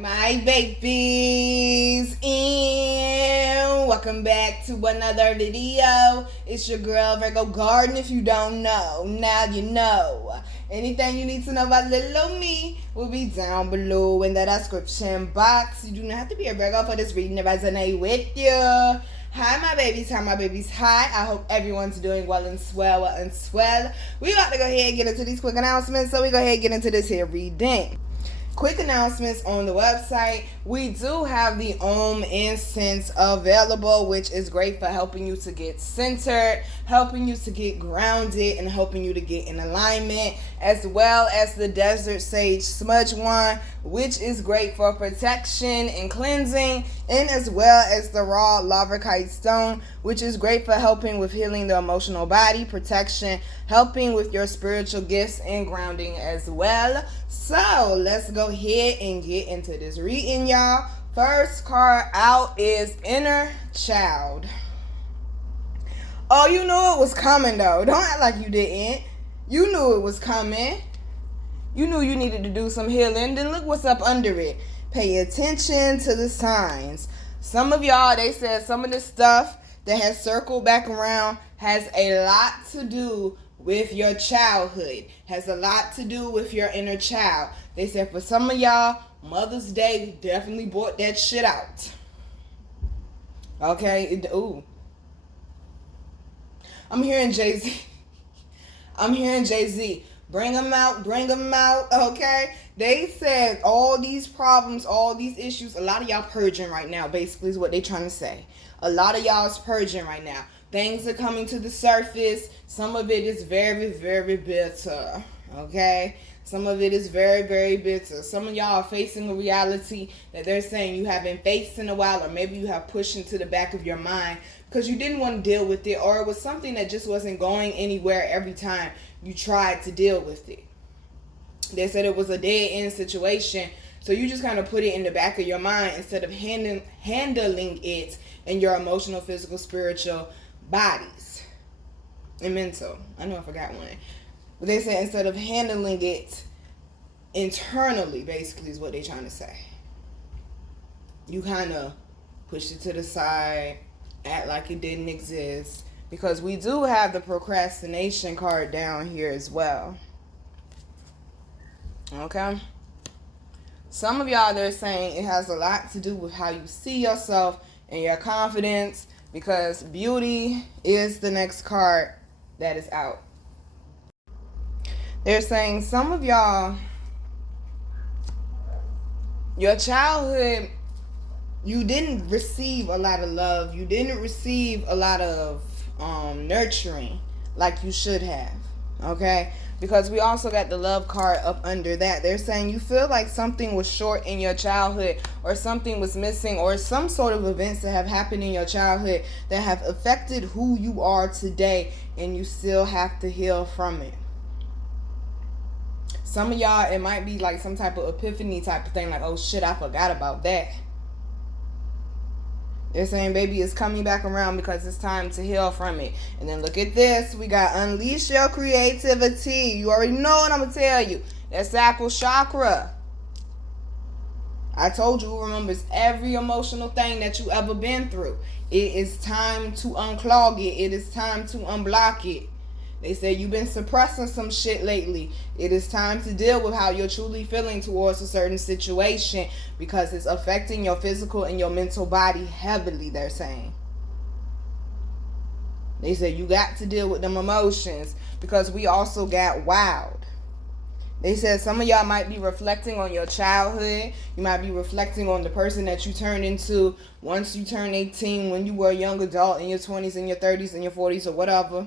My babies, and welcome back to another video. It's your girl Virgo Garden. If you don't know, now you know. Anything you need to know about little old me will be down below in the description box. You do not have to be a Virgo for this reading to resonate with you. Hi my babies, hi. I hope everyone's doing well and swell, We about to go ahead and get into these quick announcements, so we go ahead and get into this here reading. Quick announcements on the website. We do have the incense available, which is great for helping you to get centered, helping you to get grounded, and helping you to get in alignment, as well as the desert sage smudge wand, which is great for protection and cleansing, and as well as the raw lavrikite stone, which is great for helping with healing the emotional body, protection, helping with your spiritual gifts, and grounding as well. So let's go ahead and get into this reading, y'all. First card out is Inner Child. Oh, you knew it was coming though. Don't act like you didn't. You knew it was coming. You knew you needed to do some healing. Then look what's up under it. Pay attention to the signs. Some of y'all, they said some of this stuff that has circled back around has a lot to do with your childhood, has a lot to do with your inner child. They said for some of y'all, Mother's Day definitely brought that shit out. Okay, ooh. I'm hearing Jay-Z. Bring them out, okay? They said all these problems, all these issues, a lot of y'all purging right now, basically is what they trying to say. A lot of y'all is purging right now. Things are coming to the surface. Some of it is very, very bitter, okay? Some of it is very, very bitter. Some of y'all are facing a reality that they're saying you haven't faced in a while, or maybe you have pushed into the back of your mind because you didn't want to deal with it, or it was something that just wasn't going anywhere every time you tried to deal with it. They said it was a dead-end situation, so you just kind of put it in the back of your mind instead of handling it in your emotional, physical, spiritual bodies and mental. I know I forgot one. But they said instead of handling it internally, basically is what they're trying to say. You kind of pushed it to the side, act like it didn't exist. Because we do have the procrastination card down here as well. Okay? Some of y'all, they're saying it has a lot to do with how you see yourself and your confidence, because beauty is the next card that is out. They're saying some of y'all, your childhood, you didn't receive a lot of love. You didn't receive a lot of nurturing like you should have, okay? Because we also got the love card up under that. They're saying you feel like something was short in your childhood, or something was missing, or some sort of events that have happened in your childhood that have affected who you are today, and you still have to heal from it. Some of y'all, it might be like some type of epiphany type of thing, like, oh shit, I forgot about that. They're saying, baby, it's coming back around because it's time to heal from it. And then look at this. We got unleash your creativity. You already know what I'm going to tell you. That sacral chakra. I told you, who remembers every emotional thing that you ever been through. It is time to unclog it. It is time to unblock it. They say you've been suppressing some shit lately. It is time to deal with how you're truly feeling towards a certain situation, because it's affecting your physical and your mental body heavily, they're saying. They say you got to deal with them emotions, because we also got wild. They said some of y'all might be reflecting on your childhood. You might be reflecting on the person that you turned into once you turned 18, when you were a young adult, in your 20s, in your 30s, in your 40s, or whatever.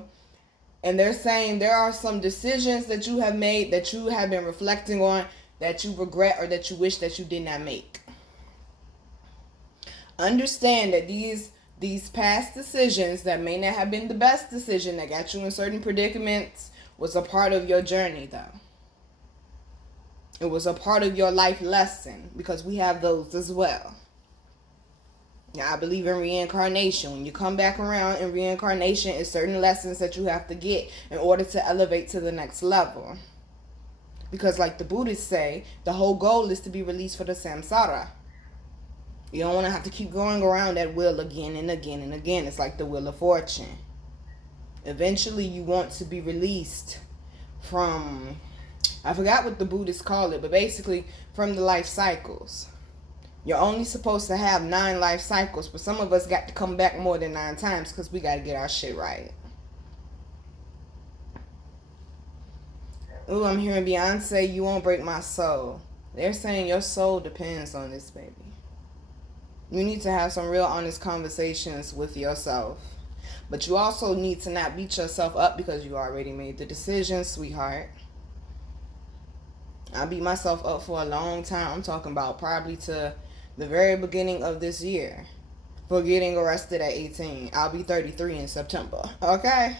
And they're saying there are some decisions that you have made that you have been reflecting on that you regret, or that you wish that you did not make. Understand that these past decisions that may not have been the best decision that got you in certain predicaments was a part of your journey, though. It was a part of your life lesson, because we have those as well. Now, I believe in reincarnation. When you come back around in reincarnation, it's certain lessons that you have to get in order to elevate to the next level. Because like the Buddhists say, the whole goal is to be released for the samsara. You don't want to have to keep going around that wheel again and again and again. It's like the wheel of fortune. Eventually you want to be released from, I forgot what the Buddhists call it, but basically from the life cycles. You're only supposed to have 9 life cycles, but some of us got to come back more than 9 times because we got to get our shit right. Ooh, I'm hearing Beyonce, you won't break my soul. They're saying your soul depends on this, baby. You need to have some real honest conversations with yourself. But you also need to not beat yourself up because you already made the decision, sweetheart. I beat myself up for a long time. I'm talking about probably to the very beginning of this year for getting arrested at 18. I'll be 33 in September. Okay?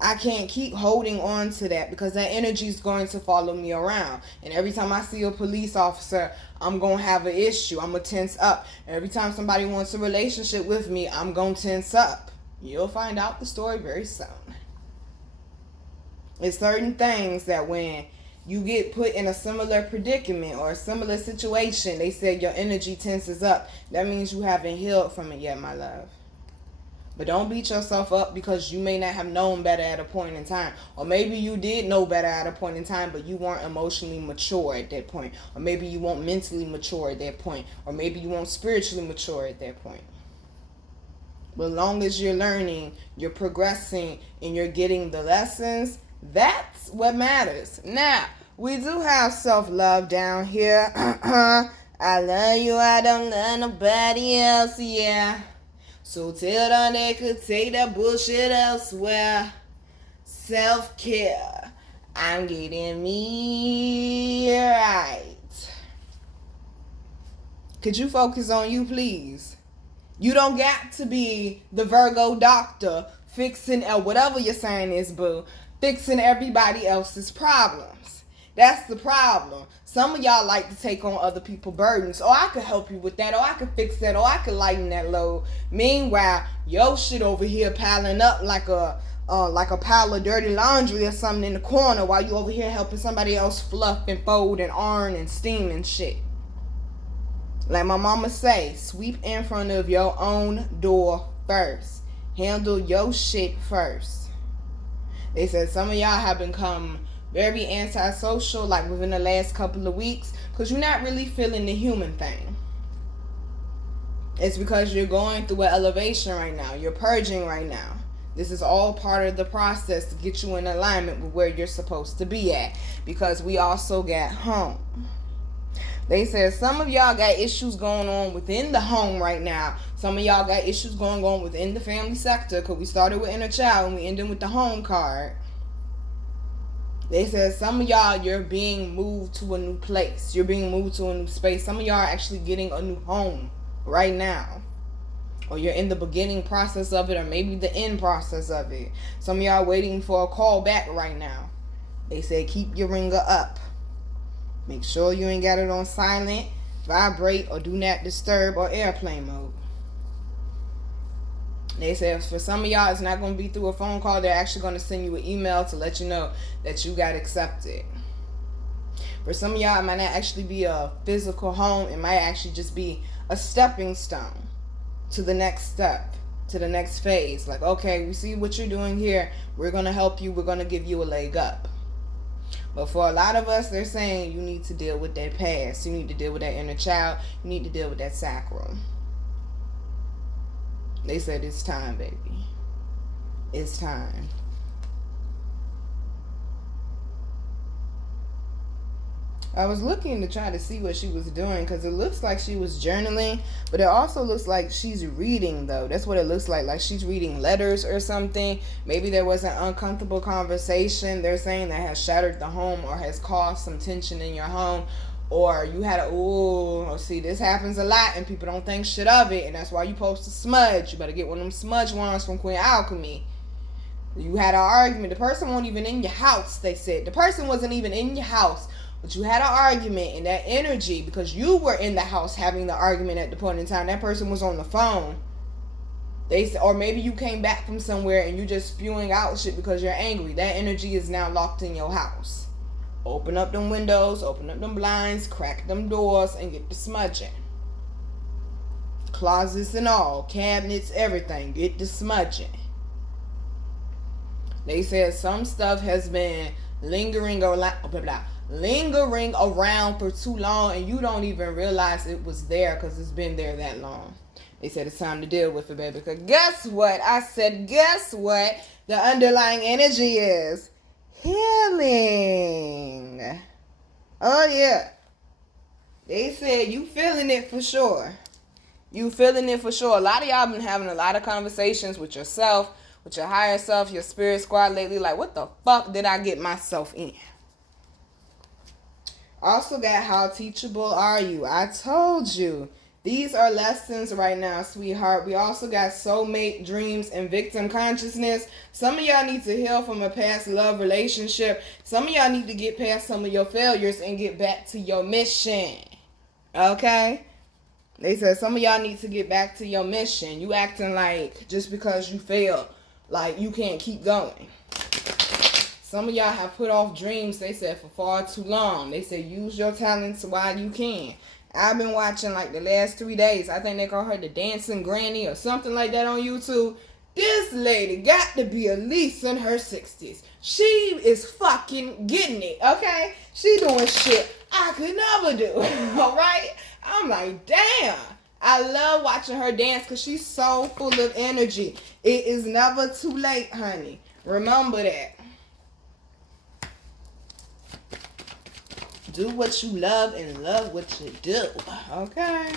I can't keep holding on to that because that energy is going to follow me around. And every time I see a police officer, I'm going to have an issue. I'm going to tense up. Every time somebody wants a relationship with me, I'm going to tense up. You'll find out the story very soon. It's certain things that when you get put in a similar predicament or a similar situation, they said your energy tenses up. That means you haven't healed from it yet, my love. But don't beat yourself up because you may not have known better at a point in time. Or maybe you did know better at a point in time, but you weren't emotionally mature at that point. Or maybe you weren't mentally mature at that point. Or maybe you weren't spiritually mature at that point. But as long as you're learning, you're progressing, and you're getting the lessons, that's what matters. Now, we do have self-love down here. I love you, I don't love nobody else, yeah. So tell them they could take that bullshit elsewhere. Self-care. I'm getting me right. Could you focus on you, please? You don't got to be the Virgo doctor fixing whatever your sign is, boo. Fixing everybody else's problems. That's the problem. Some of y'all like to take on other people's burdens. Oh, I could help you with that. Oh, I could fix that. Oh, I could lighten that load. Meanwhile, your shit over here piling up like a pile of dirty laundry or something in the corner while you over here helping somebody else fluff and fold and iron and steam and shit. Like my mama say, sweep in front of your own door first. Handle your shit first. They said some of y'all have become very antisocial like within the last couple of weeks because you're not really feeling the human thing. It's because you're going through an elevation right now. You're purging right now. This is all part of the process to get you in alignment with where you're supposed to be at, because we also got home. They said some of y'all got issues going on within the home right now. Some of y'all got issues going on within the family sector because we started with inner child and we ended with the home card. They said some of y'all, you're being moved to a new place. You're being moved to a new space. Some of y'all are actually getting a new home right now. Or you're in the beginning process of it, or maybe the end process of it. Some of y'all waiting for a call back right now. They said keep your ringer up. Make sure you ain't got it on silent, vibrate, or do not disturb, or airplane mode. They said for some of y'all, it's not going to be through a phone call. They're actually going to send you an email to let you know that you got accepted. For some of y'all, it might not actually be a physical home. It might actually just be a stepping stone to the next step, to the next phase. Like, okay, we see what you're doing here. We're going to help you. We're going to give you a leg up. But for a lot of us, they're saying you need to deal with that past. You need to deal with that inner child. You need to deal with that sacral. They said it's time, baby. It's time. I was looking to try to see what she was doing because it looks like she was journaling, but it also looks like she's reading, though. That's what it looks like she's reading letters or something. Maybe there was an uncomfortable conversation they're saying that has shattered the home or has caused some tension in your home. Or you had see, this happens a lot and people don't think shit of it, and that's why you supposed to smudge. You better get one of them smudge wands from Queen Alchemy. You had an argument. The person wasn't even in your house, they said. The person wasn't even in your house, but you had an argument, and that energy, because you were in the house having the argument at the point in time, that person was on the phone. They said, or maybe you came back from somewhere and you just spewing out shit because you're angry. That energy is now locked in your house. Open up them windows, open up them blinds, crack them doors, and get the smudging. Closets and all, cabinets, everything, get the smudging. They said some stuff has been lingering around for too long, and you don't even realize it was there because it's been there that long. They said it's time to deal with it, baby. Because guess what? I said, guess what? The underlying energy is healing. Oh, yeah. They said you feeling it for sure. You feeling it for sure. A lot of y'all been having a lot of conversations with yourself, with your higher self, your spirit squad lately. Like, what the fuck did I get myself in? Also got how teachable are you? I told you. These are lessons right now, sweetheart. We also got soulmate dreams and victim consciousness. Some of y'all need to heal from a past love relationship. Some of y'all need to get past some of your failures and get back to your mission. Okay? They said some of y'all need to get back to your mission. You acting like just because you failed, like you can't keep going. Some of y'all have put off dreams, they said, for far too long. They said use your talents while you can. I've been watching like the last 3 days. I think they call her the Dancing Granny or something like that on YouTube. This lady got to be at least in her 60s. She is fucking getting it, okay? She doing shit I could never do, all right? I'm like, damn. I love watching her dance because she's so full of energy. It is never too late, honey. Remember that. Do what you love and love what you do, okay?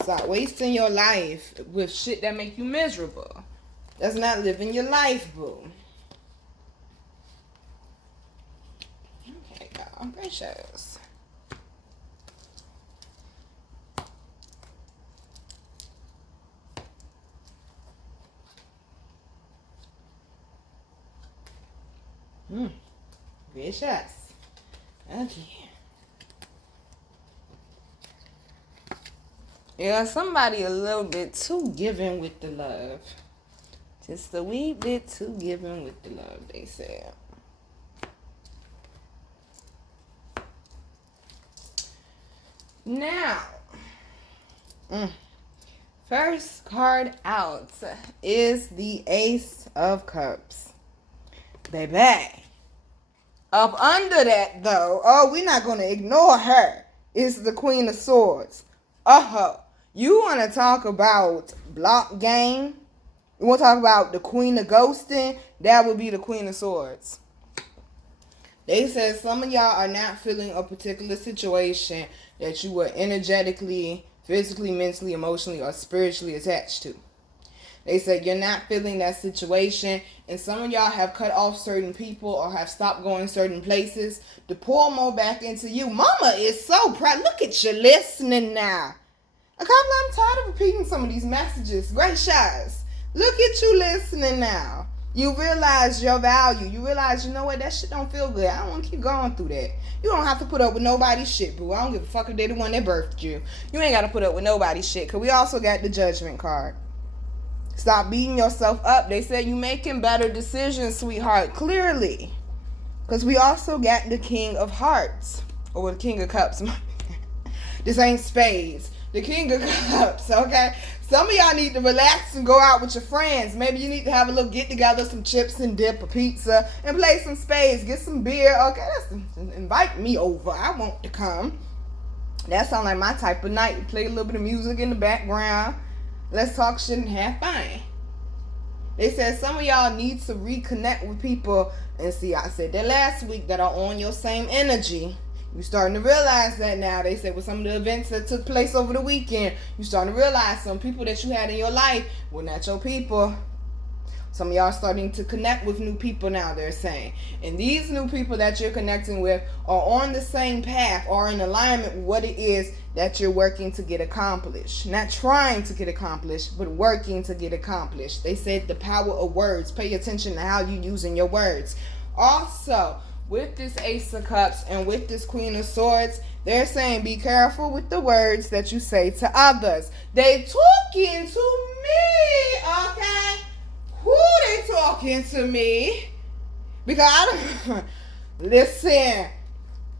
Stop wasting your life with shit that make you miserable. That's not living your life, boo. Okay, y'all. Gracious. Gracious. Okay. Yeah, somebody a little bit too giving with the love. Just a wee bit too giving with the love, they said. Now, first card out is the Ace of Cups. Baby. Up under that, though, we're not going to ignore her. It's the Queen of Swords. You want to talk about block game? You want to talk about the Queen of Ghosting? That would be the Queen of Swords. They said some of y'all are not feeling a particular situation that you were energetically, physically, mentally, emotionally, or spiritually attached to. They said you're not feeling that situation, and some of y'all have cut off certain people or have stopped going certain places to pour more back into you. Mama is so proud. Look at you listening now. I'm tired of repeating some of these messages. Great shots. Look at you listening now. You realize your value. You realize, you know what, that shit don't feel good. I don't want to keep going through that. You don't have to put up with nobody's shit, boo. I don't give a fuck if they're the one that birthed you. You ain't got to put up with nobody's shit, because we also got the Judgment card. Stop beating yourself up. They said you making better decisions, sweetheart. Clearly. Because we also got the King of Hearts. Or the King of Cups. This ain't spades. The King of Cups, okay? Some of y'all need to relax and go out with your friends. Maybe you need to have a little get-together, some chips and dip, a pizza, and play some spades. Get some beer. Okay, invite me over. I want to come. That sounds like my type of night. Play a little bit of music in the background. Let's talk shit and have fun. They said some of y'all need to reconnect with people. And see, I said that last week, that are on your same energy. You're starting to realize that now. They said with some of the events that took place over the weekend, you're starting to realize some people that you had in your life were not your people. Some of y'all starting to connect with new people now, they're saying. And these new people that you're connecting with are on the same path or in alignment with what it is that you're working to get accomplished. Not trying to get accomplished, but working to get accomplished. They said the power of words. Pay attention to how you're using your words. Also, with this Ace of Cups and with this Queen of Swords, they're saying be careful with the words that you say to others. They talking to me, okay? Who they talking to me? Because Listen,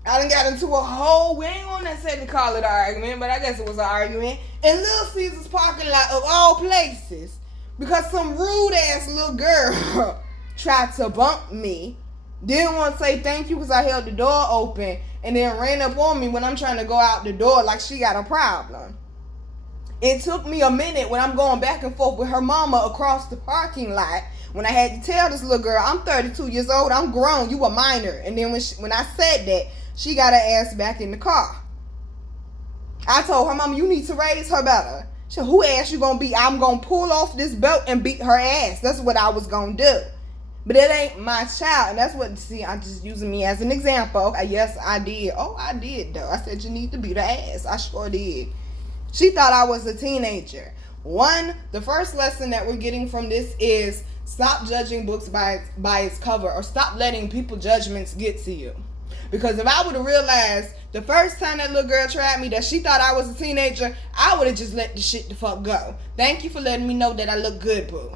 I done got into a whole, we ain't gonna necessarily call it an argument, but I guess it was an argument, in Little Caesars parking lot of all places, because some rude ass little girl tried to bump me, didn't want to say thank you because I held the door open, and then ran up on me when I'm trying to go out the door like she got a problem. It took me a minute when I'm going back and forth with her mama across the parking lot, when I had to tell this little girl, I'm 32 years old, I'm grown, you a minor. And then when I said that, she got her ass back in the car. I told her mama, you need to raise her better. She said, who ass you gonna be? I'm gonna pull off this belt and beat her ass. That's what I was gonna do. But it ain't my child. And that's what, see, I'm just using me as an example. Yes, I did. Oh, I did though. I said you need to beat her ass. I sure did. She thought I was a teenager. The first lesson that we're getting from this is stop judging books by its cover, or stop letting people's judgments get to you. Because if I would have realized the first time that little girl tried me that she thought I was a teenager, I would have just let the shit the fuck go. Thank you for letting me know that I look good, boo.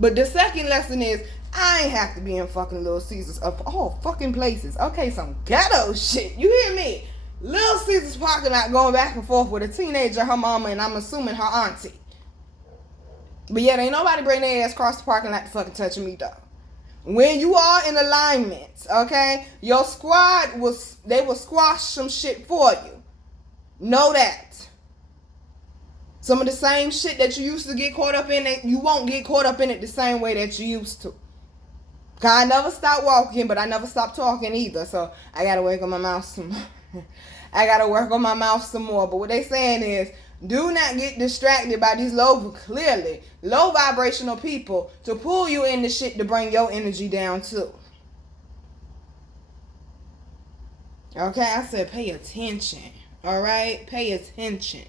But the second lesson is, I ain't have to be in fucking Little Caesars of all fucking places. Okay, some ghetto shit. You hear me? Little Caesars parking lot going back and forth with a teenager, her mama, and I'm assuming her auntie. But yet ain't nobody bring their ass across the parking lot to fucking touch me though. When you are in alignment, okay, your squad will squash some shit for you. Know that. Some of the same shit that you used to get caught up in, you won't get caught up in it the same way that you used to. Cause I never stopped walking, but I never stopped talking either. So I gotta work on my mouth some more. I gotta work on my mouth some more. But what they saying is, do not get distracted by these low vibrational people to pull you into shit to bring your energy down too. Okay, I said pay attention. Alright? Pay attention.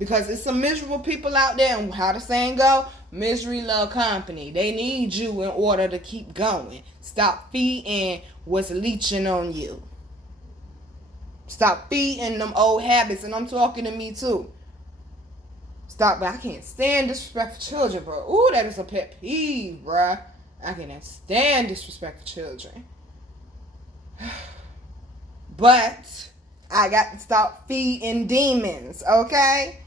Because there's some miserable people out there, and how the saying go, misery love company. They need you in order to keep going. Stop feeding what's leeching on you. Stop feeding them old habits, and I'm talking to me too. Stop, but I can't stand disrespect for children, bro. Ooh, that is a pet peeve, bruh. I cannot stand disrespect for children. But I got to stop feeding demons, okay?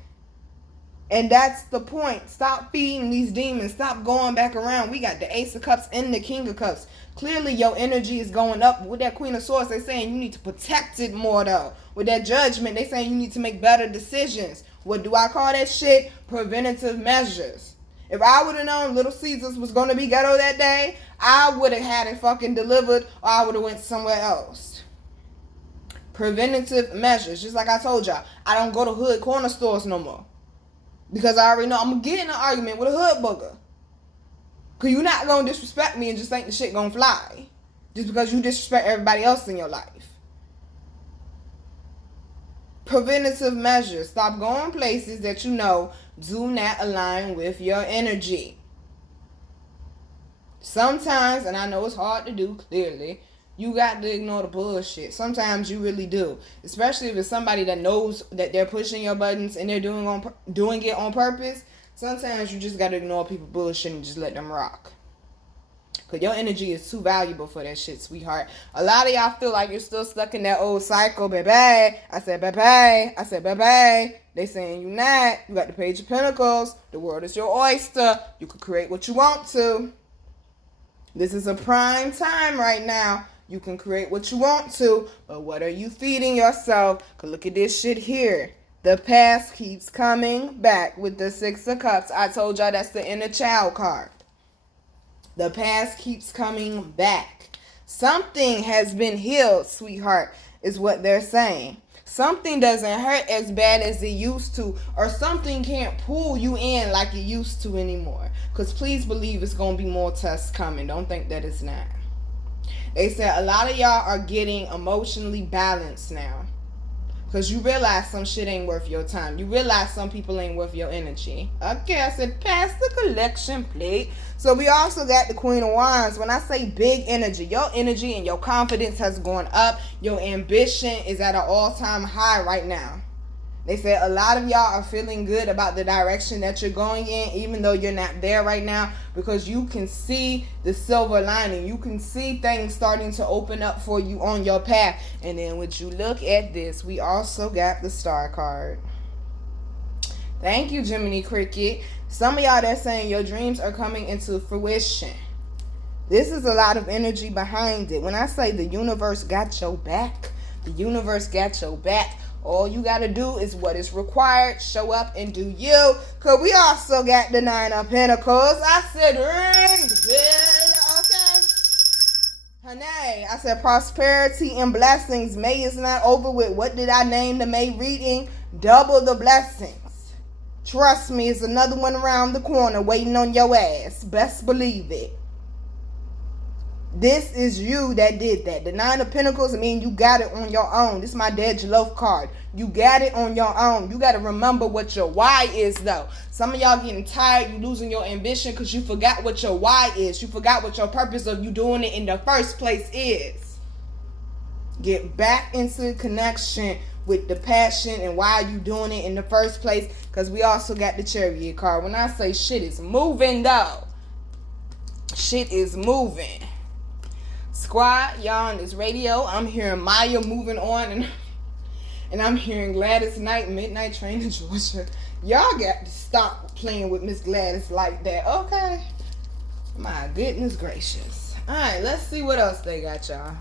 And that's the point. Stop feeding these demons. Stop going back around. We got the Ace of Cups and the King of Cups. Clearly, your energy is going up. With that Queen of Swords, they're saying you need to protect it more, though. With that Judgment, they're saying you need to make better decisions. What do I call that shit? Preventative measures. If I would have known Little Caesars was going to be ghetto that day, I would have had it fucking delivered, or I would have went somewhere else. Preventative measures. Just like I told y'all, I don't go to hood corner stores no more. Because I already know I'm going to get in an argument with a hood booger. Because you're not going to disrespect me and just think the shit going to fly. Just because you disrespect everybody else in your life. Preventative measures. Stop going places that you know do not align with your energy. Sometimes, and I know it's hard to do clearly, you got to ignore the bullshit. Sometimes you really do. Especially if it's somebody that knows that they're pushing your buttons and they're doing it on purpose. Sometimes you just got to ignore people bullshit and just let them rock. Because your energy is too valuable for that shit, sweetheart. A lot of y'all feel like you're still stuck in that old cycle, baby. I said, baby. I said, baby. They saying you not. You got the Page of Pentacles. The world is your oyster. You can create what you want to. This is a prime time right now. You can create what you want to, but what are you feeding yourself? Because look at this shit here. The past keeps coming back with the Six of Cups. I told y'all that's the inner child card. The past keeps coming back. Something has been healed, sweetheart, is what they're saying. Something doesn't hurt as bad as it used to, or something can't pull you in like it used to anymore. Because please believe it's going to be more tests coming. Don't think that it's not. They said a lot of y'all are getting emotionally balanced now. Because you realize some shit ain't worth your time. You realize some people ain't worth your energy. Okay, I said pass the collection plate. So we also got the Queen of Wands. When I say big energy, your energy and your confidence has gone up. Your ambition is at an all-time high right now. They said a lot of y'all are feeling good about the direction that you're going in, even though you're not there right now, because you can see the silver lining. You can see things starting to open up for you on your path. And then when you look at this, we also got the Star card. Thank you, Jiminy Cricket. Some of y'all that's saying your dreams are coming into fruition. This is a lot of energy behind it. When I say the universe got your back, the universe got your back. All you got to do is what is required. Show up and do you. Because we also got the 9 of Pentacles. I said ring the bell. Okay. Honey, I said prosperity and blessings. May is not over with. What did I name the May reading? Double the blessings. Trust me, it's another one around the corner waiting on your ass. Best believe it. This is you that did that. The 9 of Pentacles, I mean, you got it on your own. This is my Dead Jalof card. You got it on your own. You got to remember what your why is, though. Some of y'all getting tired. You losing your ambition because you forgot what your why is. You forgot what your purpose of you doing it in the first place is. Get back into connection with the passion and why you doing it in the first place, because we also got the Chariot card. When I say shit is moving, though, shit is moving. Squad, y'all on this radio, I'm hearing Maya moving on, and I'm hearing Gladys Knight, Midnight Train to Georgia. Y'all got to stop playing with Miss Gladys like that, okay? My goodness gracious. Alright, let's see what else they got, y'all.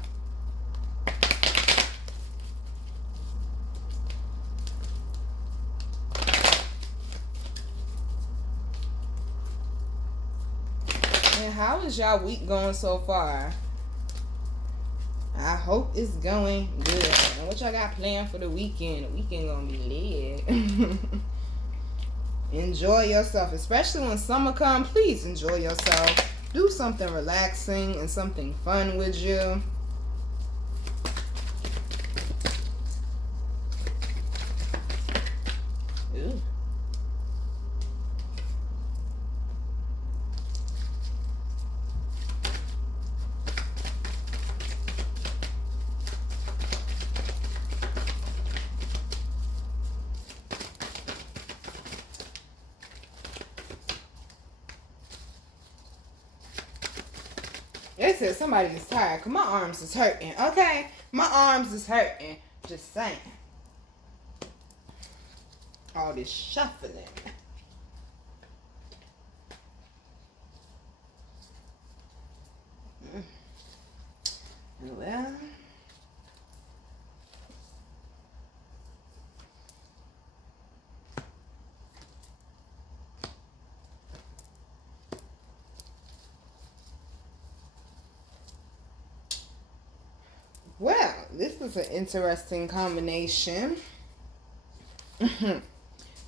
And how is y'all week going so far? I hope it's going good. And what y'all got planned for the weekend? The weekend gonna be lit. Enjoy yourself, especially when summer comes. Please enjoy yourself. Do something relaxing and something fun with you. Ooh. They said somebody is tired because my arms is hurting. Okay? My arms is hurting. Just saying. All this shuffling. Well. Well, this is an interesting combination.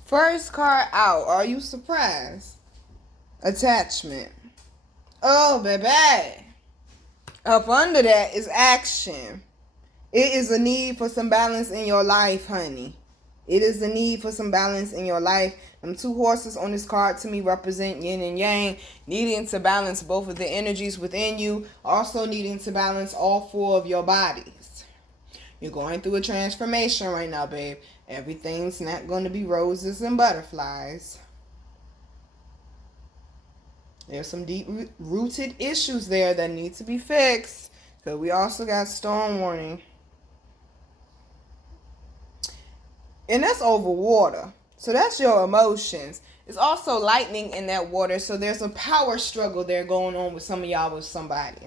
First card out. Are you surprised? Attachment. Oh, baby. Up under that is action. It is a need for some balance in your life, honey. It is a need for some balance in your life. Them 2 horses on this card to me represent yin and yang, needing to balance both of the energies within you, also needing to balance all 4 of your bodies. You're going through a transformation right now, babe. Everything's not going to be roses and butterflies. There's some deep-rooted issues there that need to be fixed. So we also got storm warning. And that's over water. So that's your emotions. It's also lightning in that water. So there's a power struggle there going on with some of y'all with somebody.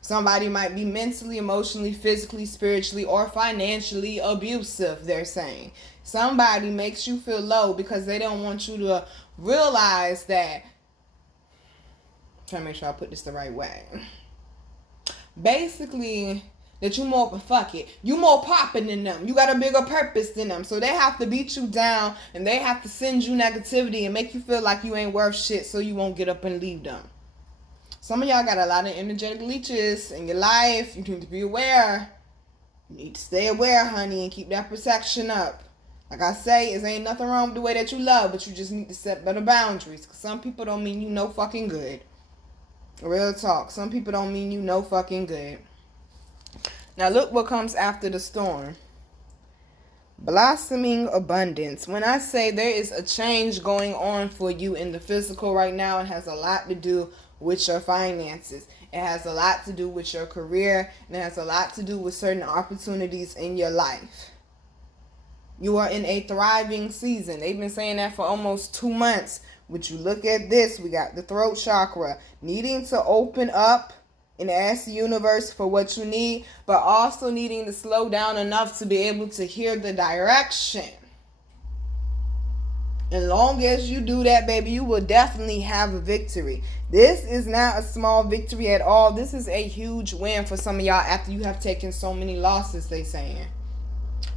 Somebody might be mentally, emotionally, physically, spiritually, or financially abusive, they're saying. Somebody makes you feel low because they don't want you to realize that. I'm trying to make sure I put this the right way. Basically, that you more, fuck it, you more popping than them. You got a bigger purpose than them. So they have to beat you down and they have to send you negativity and make you feel like you ain't worth shit so you won't get up and leave them. Some of y'all got a lot of energetic leeches in your life. You need to be aware. You need to stay aware, honey, and keep that protection up. Like I say, it ain't nothing wrong with the way that you love, but you just need to set better boundaries. Because some people don't mean you no fucking good. Real talk. Some people don't mean you no fucking good. Now look what comes after the storm. Blossoming abundance. When I say there is a change going on for you in the physical right now, it has a lot to do with your finances. It has a lot to do with your career, and it has a lot to do with certain opportunities in your life. You are in a thriving season. They've been saying that for almost 2 months. But you look at this, we got the throat chakra needing to open up and ask the universe for what you need, but also needing to slow down enough to be able to hear the direction. As long as you do that, baby, you will definitely have a victory. This is not a small victory at all. This is a huge win for some of y'all after you have taken so many losses, they saying.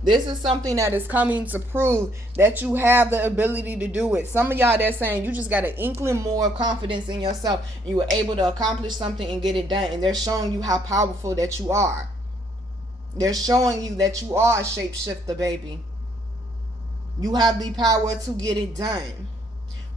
This is something that is coming to prove that you have the ability to do it. Some of y'all, they're saying you just got an inkling more confidence in yourself. And you were able to accomplish something and get it done. And they're showing you how powerful that you are. They're showing you that you are a shapeshifter, baby. You have the power to get it done.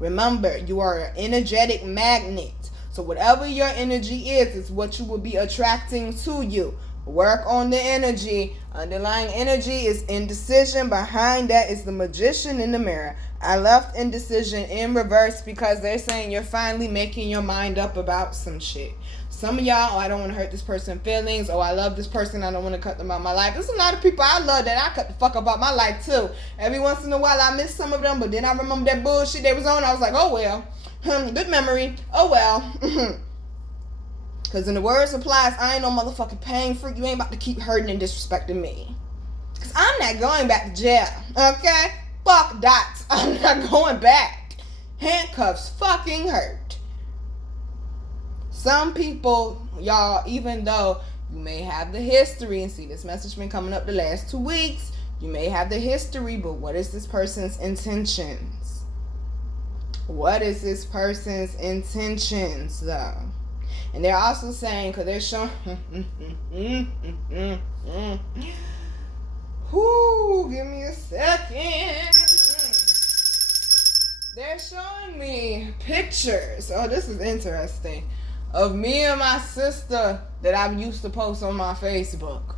Remember, you are an energetic magnet. So whatever your energy is what you will be attracting to you. Work on the energy. Underlying energy is indecision. Behind that is the magician in the mirror. I left indecision in reverse because they're saying you're finally making your mind up about some shit. Some of y'all, I don't want to hurt this person's feelings. I love this person. I don't want to cut them out of my life. There's a lot of people I love that I cut the fuck about my life too. Every once in a while I miss some of them, but then I remember that bullshit they was on. I was like, oh well. Good memory. Oh well. Because in the words of Plies, I ain't no motherfucking pain freak. You ain't about to keep hurting and disrespecting me. Because I'm not going back to jail. Okay? Fuck dots. I'm not going back. Handcuffs fucking hurt. Some people, y'all, even though you may have the history, and see this message been coming up the last 2 weeks, you may have the history, but what is this person's intentions? What is this person's intentions, though? And they're also saying, because they're showing, whoo, give me a second. They're showing me pictures. Oh, this is interesting. Of me and my sister that I used to post on my Facebook.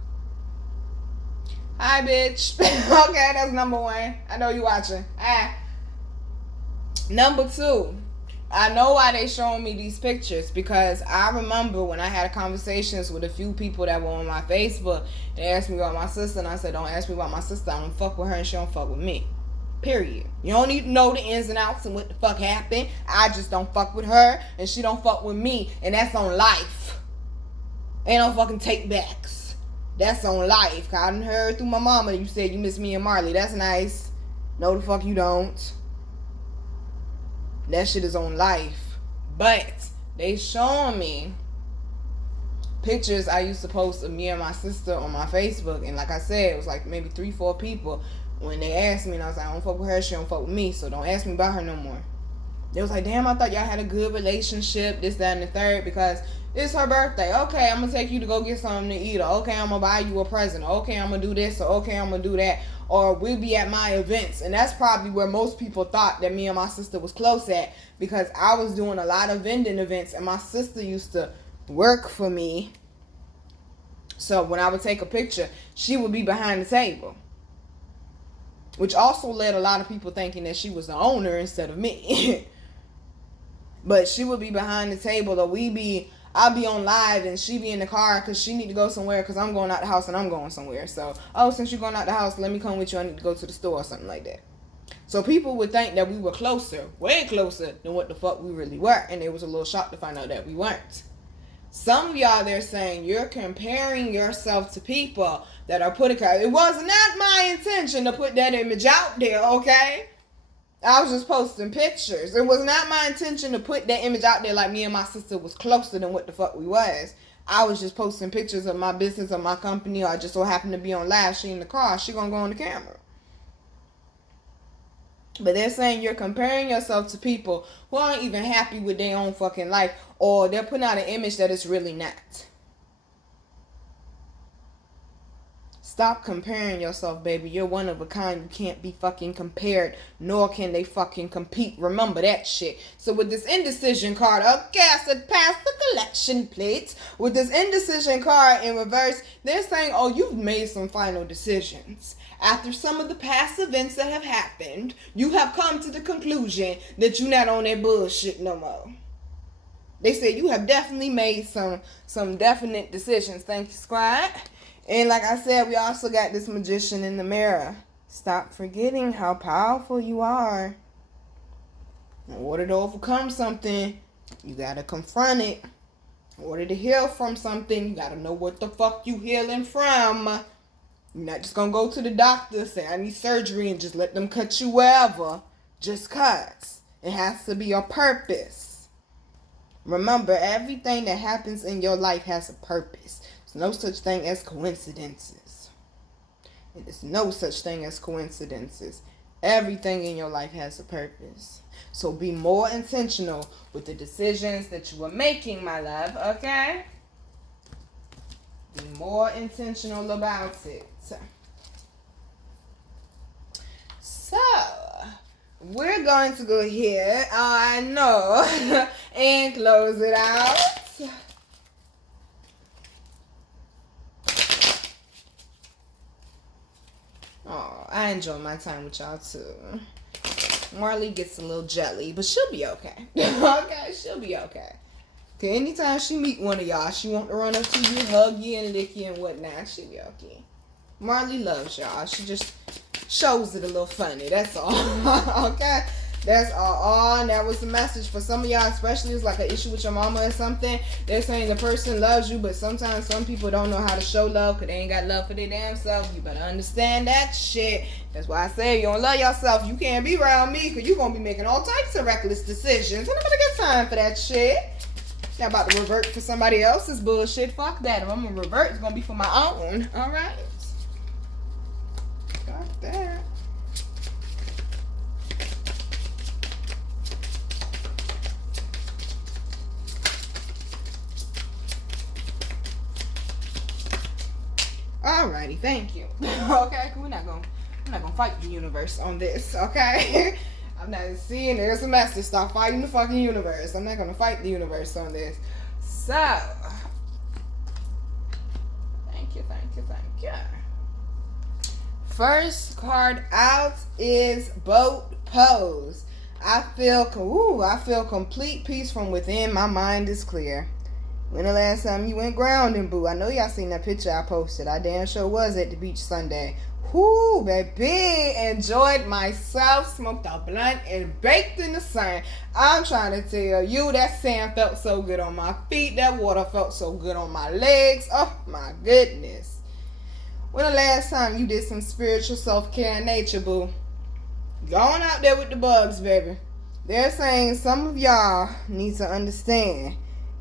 Hi, bitch. Okay, that's number one. I know you watching. Number two. I know why they showing me these pictures, because I remember when I had conversations with a few people that were on my Facebook. They asked me about my sister, and I said, don't ask me about my sister. I don't fuck with her, and she don't fuck with me. Period. You don't need to know the ins and outs and what the fuck happened. I just don't fuck with her, and she don't fuck with me, and that's on life. Ain't no fucking take backs. That's on life. I done heard through my mama you said you miss me and Marley. That's nice. No, the fuck you don't. That shit is on life. But they showing me pictures I used to post of me and my sister on my Facebook. And like I said, it was like maybe 3-4 people. When they asked me, and I was like, I don't fuck with her, she don't fuck with me, so don't ask me about her no more. They was like, damn, I thought y'all had a good relationship, this, that, and the third, because it's her birthday. Okay, I'm going to take you to go get something to eat. Or, okay, I'm going to buy you a present. Or, okay, I'm going to do this. Or, okay, I'm going to do that. Or we'll be at my events. And that's probably where most people thought that me and my sister was close at, because I was doing a lot of vending events, and my sister used to work for me. So when I would take a picture, she would be behind the table. Which also led a lot of people thinking that she was the owner instead of me. But she would be behind the table, or I'll be on live and she be in the car because she need to go somewhere because I'm going out the house and I'm going somewhere. So, since you're going out the house, let me come with you. I need to go to the store or something like that. So people would think that we were closer, way closer than what the fuck we really were. And it was a little shock to find out that we weren't. Some of y'all, they're saying you're comparing yourself to people that are it was not my intention to put that image out there, okay? I was just posting pictures. It was not my intention to put that image out there like me and my sister was closer than what the fuck we was. I was just posting pictures of my business or my company, or I just so happened to be on live. She in the car. She gonna go on the camera. But they're saying you're comparing yourself to people who aren't even happy with their own fucking life, or they're putting out an image that it's really not. Stop comparing yourself, baby. You're one of a kind. You can't be fucking compared, nor can they fucking compete. Remember that shit. So with this indecision card, okay, I said pass the collection plates. With this indecision card in reverse, they're saying, oh, you've made some final decisions. after some of the past events that have happened, you have come to the conclusion that you're not on that bullshit no more. They said you have definitely made some definite decisions. Thank you, squad. And like I said, we also got this magician in the mirror. Stop forgetting how powerful you are. In order to overcome something, you gotta confront it. In order to heal from something, you gotta know what the fuck you healing from. You're not just gonna go to the doctor, say I need surgery, and just let them cut you wherever. Just cause. It has to be a purpose. Remember, everything that happens in your life has a purpose. There's no such thing as coincidences. There's no such thing as coincidences. Everything in your life has a purpose. So be more intentional with the decisions that you are making, my love, okay? Be more intentional about it. So, we're going to go here, I know, and close it out. Oh, I enjoy my time with y'all too. Marley gets a little jelly, but she'll be okay. Okay, she'll be okay. Okay, anytime she meet one of y'all, she want to run up to you, hug you, and lick you and whatnot. She'll be okay. Marley loves y'all. She just shows it a little funny. That's all. Okay? That's all. And that was the message for some of y'all, especially it's like an issue with your mama or something. They're saying the person loves you, but sometimes some people don't know how to show love because they ain't got love for their damn self. You better understand that shit. That's why I say you don't love yourself. You can't be around me because you're going to be making all types of reckless decisions. I'm not going to get time for that shit. Not about to revert for somebody else's bullshit. Fuck that. If I'm going to revert, it's going to be for my own. All right? Got that. Alrighty, thank you. Okay, we're not gonna fight the universe on this, okay? I'm not seeing there's a message. Stop fighting the fucking universe. I'm not gonna fight the universe on this. So, thank you. First card out is Boat Pose. I feel complete peace from within. My mind is clear. When the last time you went grounding, boo? I know y'all seen that picture I posted. I damn sure was at the beach Sunday. Whoo, baby. Enjoyed myself, smoked a blunt, and baked in the sun. I'm trying to tell you, that sand felt so good on my feet. That water felt so good on my legs. Oh, my goodness. When the last time you did some spiritual self-care in nature, boo? Going out there with the bugs, baby. They're saying some of y'all need to understand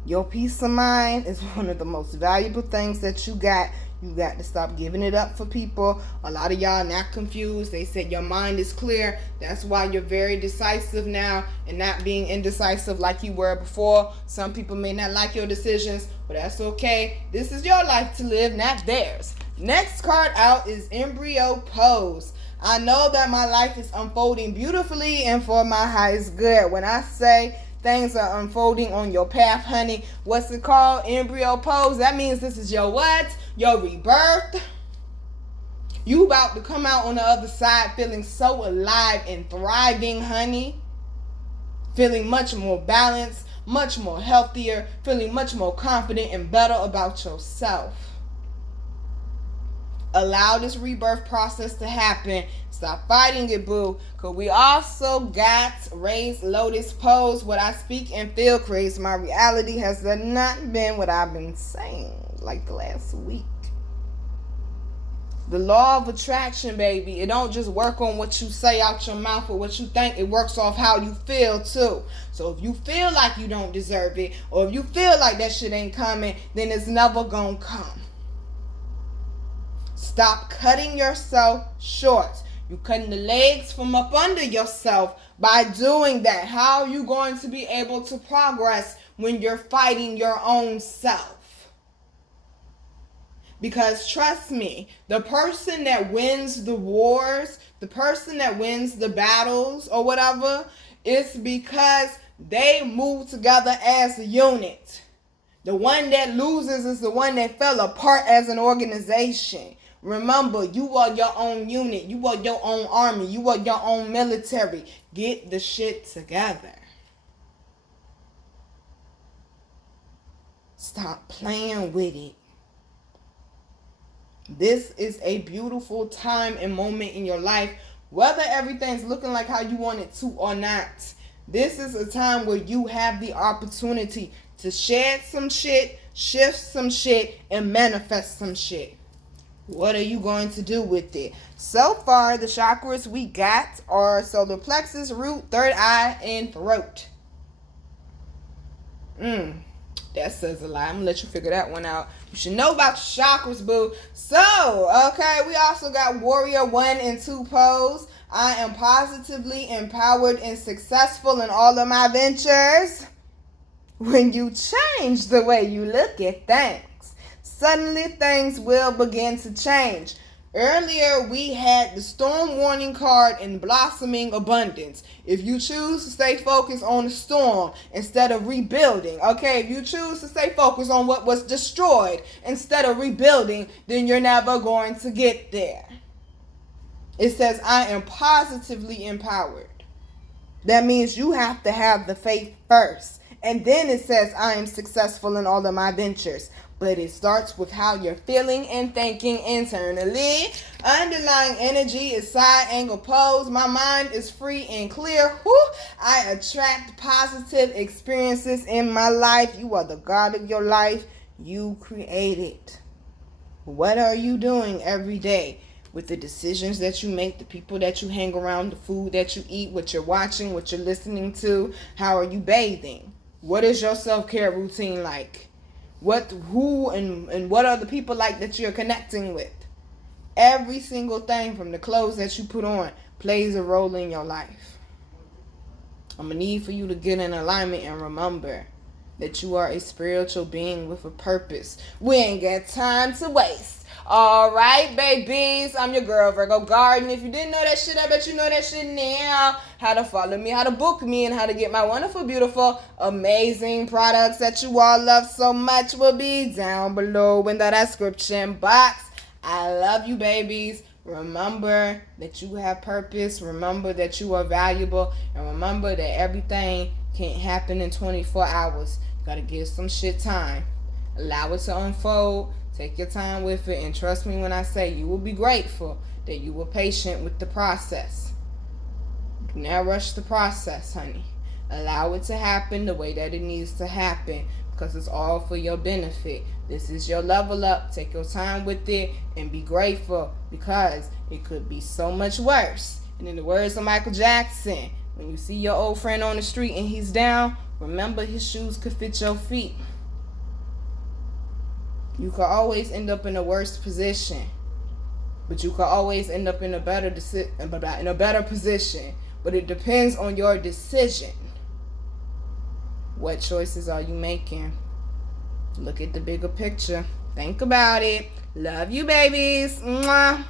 your peace of mind is one of the most valuable things that you got. You got to stop giving it up for people. A lot of y'all not confused. They said your mind is clear. That's why you're very decisive now and not being indecisive like you were before. Some people may not like your decisions, but that's okay. This is your life to live, not theirs. Next card out is Embryo Pose. I know that my life is unfolding beautifully and for my highest good. When I say things are unfolding on your path, honey, what's it called? Embryo Pose. That means this is your what? Your rebirth. You about to come out on the other side feeling so alive and thriving, honey. Feeling much more balanced, much more healthier, feeling much more confident and better about yourself. Allow this rebirth process to happen. Stop fighting it, boo. Because we also got Raised Lotus Pose. What I speak and feel creates my reality has not been what I've been saying like the last week. The law of attraction, baby. It don't just work on what you say out your mouth or what you think. It works off how you feel, too. So if you feel like you don't deserve it, or if you feel like that shit ain't coming, then it's never gonna come. Stop cutting yourself short. You're cutting the legs from up under yourself by doing that. How are you going to be able to progress when you're fighting your own self? Because trust me, the person that wins the wars, the person that wins the battles or whatever, it's because they move together as a unit. The one that loses is the one that fell apart as an organization. Remember, you are your own unit. You are your own army. You are your own military. Get the shit together. Stop playing with it. This is a beautiful time and moment in your life, whether everything's looking like how you want it to or not. This is a time where you have the opportunity to shed some shit, shift some shit, and manifest some shit. What are you going to do with it? So far, the chakras we got are solar plexus, root, third eye, and throat. That says a lot. I'm gonna let you figure that one out. You should know about your chakras, boo. So, okay, we also got warrior 1 and 2 pose. I am positively empowered and successful in all of my ventures. When you change the way you look at things, suddenly things will begin to change. Earlier, we had the storm warning card in blossoming abundance. If you choose to stay focused on the storm instead of rebuilding, okay, if you choose to stay focused on what was destroyed instead of rebuilding, then you're never going to get there. It says, I am positively empowered. That means you have to have the faith first. And then it says, I am successful in all of my ventures. But it starts with how you're feeling and thinking internally. Underlying energy is side angle pose. My mind is free and clear. I attract positive experiences in my life. You are the God of your life. You create it. What are you doing every day with the decisions that you make, the people that you hang around, the food that you eat, what you're watching, what you're listening to? How are you bathing? What is your self-care routine like? Who and what are the people like that you're connecting with? Every single thing from the clothes that you put on plays a role in your life. I'm going to need for you to get in alignment and remember that you are a spiritual being with a purpose. We ain't got time to waste. All right, babies. I'm your girl, Virgo Garden. If you didn't know that shit, I bet you know that shit now. How to follow me, how to book me, and how to get my wonderful, beautiful, amazing products that you all love so much will be down below in the description box. I love you, babies. Remember that you have purpose. Remember that you are valuable. And remember that everything can't happen in 24 hours. You got to give some shit time. Allow it to unfold. Take your time with it, and trust me when I say you will be grateful that you were patient with the process. Do not rush the process, honey. Allow it to happen the way that it needs to happen, because it's all for your benefit. This is your level up. Take your time with it and be grateful, because it could be so much worse. And in the words of Michael Jackson, when you see your old friend on the street and he's down, remember his shoes could fit your feet. You could always end up in a worse position, but you could always end up in a better position. But it depends on your decision. What choices are you making? Look at the bigger picture. Think about it. Love you, babies. Mwah.